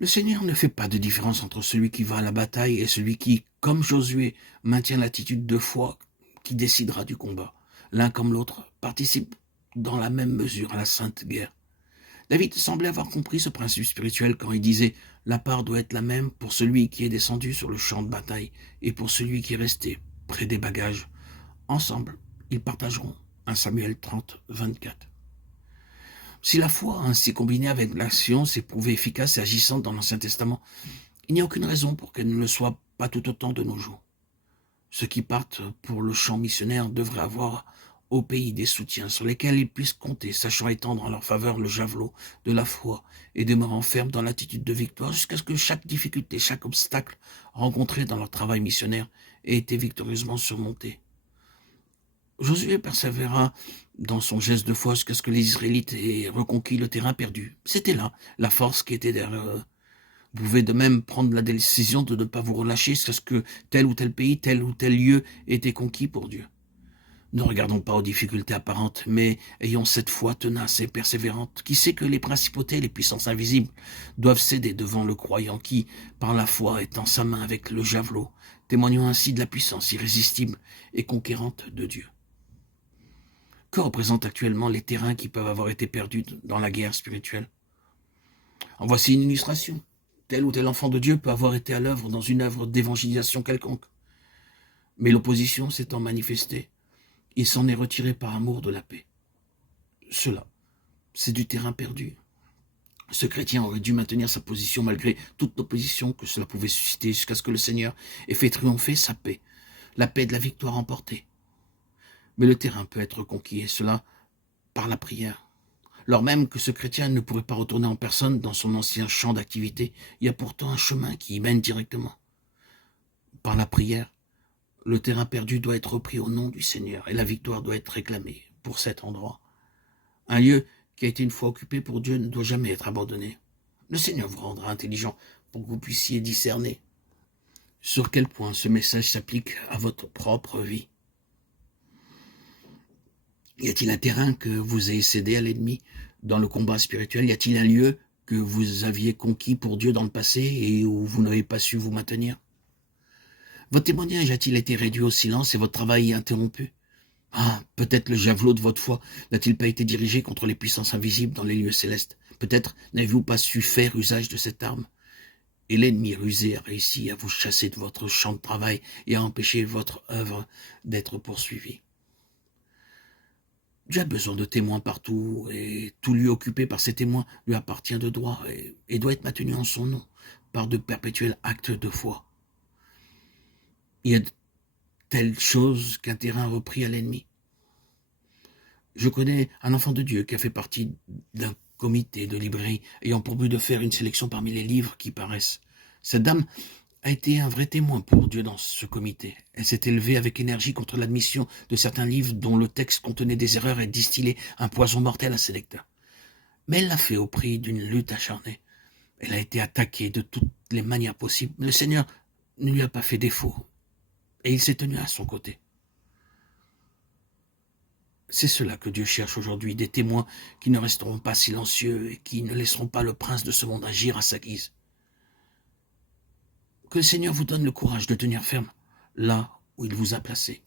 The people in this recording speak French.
Le Seigneur ne fait pas de différence entre celui qui va à la bataille et celui qui, comme Josué, maintient l'attitude de foi qui décidera du combat. L'un comme l'autre participe dans la même mesure à la sainte guerre. David semblait avoir compris ce principe spirituel quand il disait « La part doit être la même pour celui qui est descendu sur le champ de bataille et pour celui qui est resté près des bagages. Ensemble, ils partageront. » 1 Samuel 30, 24. Si la foi ainsi combinée avec l'action s'est prouvée efficace et agissante dans l'Ancien Testament, il n'y a aucune raison pour qu'elle ne le soit pas tout autant de nos jours. Ceux qui partent pour le champ missionnaire devraient avoir au pays des soutiens sur lesquels ils puissent compter, sachant étendre en leur faveur le javelot de la foi et demeurant fermes dans l'attitude de victoire jusqu'à ce que chaque difficulté, chaque obstacle rencontré dans leur travail missionnaire ait été victorieusement surmonté. Josué persévéra dans son geste de foi jusqu'à ce que les Israélites aient reconquis le terrain perdu. C'était là la force qui était derrière eux. Vous pouvez de même prendre la décision de ne pas vous relâcher jusqu'à ce que tel ou tel pays, tel ou tel lieu ait été conquis pour Dieu. Ne regardons pas aux difficultés apparentes, mais ayons cette foi tenace et persévérante qui sait que les principautés et les puissances invisibles doivent céder devant le croyant qui, par la foi, étend sa main avec le javelot, témoignant ainsi de la puissance irrésistible et conquérante de Dieu. Que représentent actuellement les terrains qui peuvent avoir été perdus dans la guerre spirituelle? En voici une illustration. Tel ou tel enfant de Dieu peut avoir été à l'œuvre dans une œuvre d'évangélisation quelconque. Mais l'opposition s'étant manifestée, il s'en est retiré par amour de la paix. Cela, c'est du terrain perdu. Ce chrétien aurait dû maintenir sa position malgré toute l'opposition que cela pouvait susciter jusqu'à ce que le Seigneur ait fait triompher sa paix, la paix de la victoire emportée. Mais le terrain peut être conquis, et cela par la prière. Lors même que ce chrétien ne pourrait pas retourner en personne dans son ancien champ d'activité, il y a pourtant un chemin qui y mène directement. Par la prière, le terrain perdu doit être repris au nom du Seigneur et la victoire doit être réclamée pour cet endroit. Un lieu qui a été une fois occupé pour Dieu ne doit jamais être abandonné. Le Seigneur vous rendra intelligent pour que vous puissiez discerner sur quel point ce message s'applique à votre propre vie. Y a-t-il un terrain que vous ayez cédé à l'ennemi dans le combat spirituel? Y a-t-il un lieu que vous aviez conquis pour Dieu dans le passé et où vous n'avez pas su vous maintenir? Votre témoignage a-t-il été réduit au silence et votre travail interrompu? Ah, peut-être le javelot de votre foi n'a-t-il pas été dirigé contre les puissances invisibles dans les lieux célestes? Peut-être n'avez-vous pas su faire usage de cette arme? Et l'ennemi rusé a réussi à vous chasser de votre champ de travail et à empêcher votre œuvre d'être poursuivie. Dieu a besoin de témoins partout, et tout lieu occupé par ces témoins lui appartient de droit et doit être maintenu en son nom, par de perpétuels actes de foi. Il y a de telles choses qu'un terrain repris à l'ennemi. Je connais un enfant de Dieu qui a fait partie d'un comité de librairie ayant pour but de faire une sélection parmi les livres qui paraissent. Cette dame a été un vrai témoin pour Dieu dans ce comité. Elle s'est élevée avec énergie contre l'admission de certains livres dont le texte contenait des erreurs et distillait un poison mortel à ses lecteurs. Mais elle l'a fait au prix d'une lutte acharnée. Elle a été attaquée de toutes les manières possibles. Le Seigneur ne lui a pas fait défaut et il s'est tenu à son côté. C'est cela que Dieu cherche aujourd'hui, des témoins qui ne resteront pas silencieux et qui ne laisseront pas le prince de ce monde agir à sa guise. Que le Seigneur vous donne le courage de tenir ferme là où il vous a placé.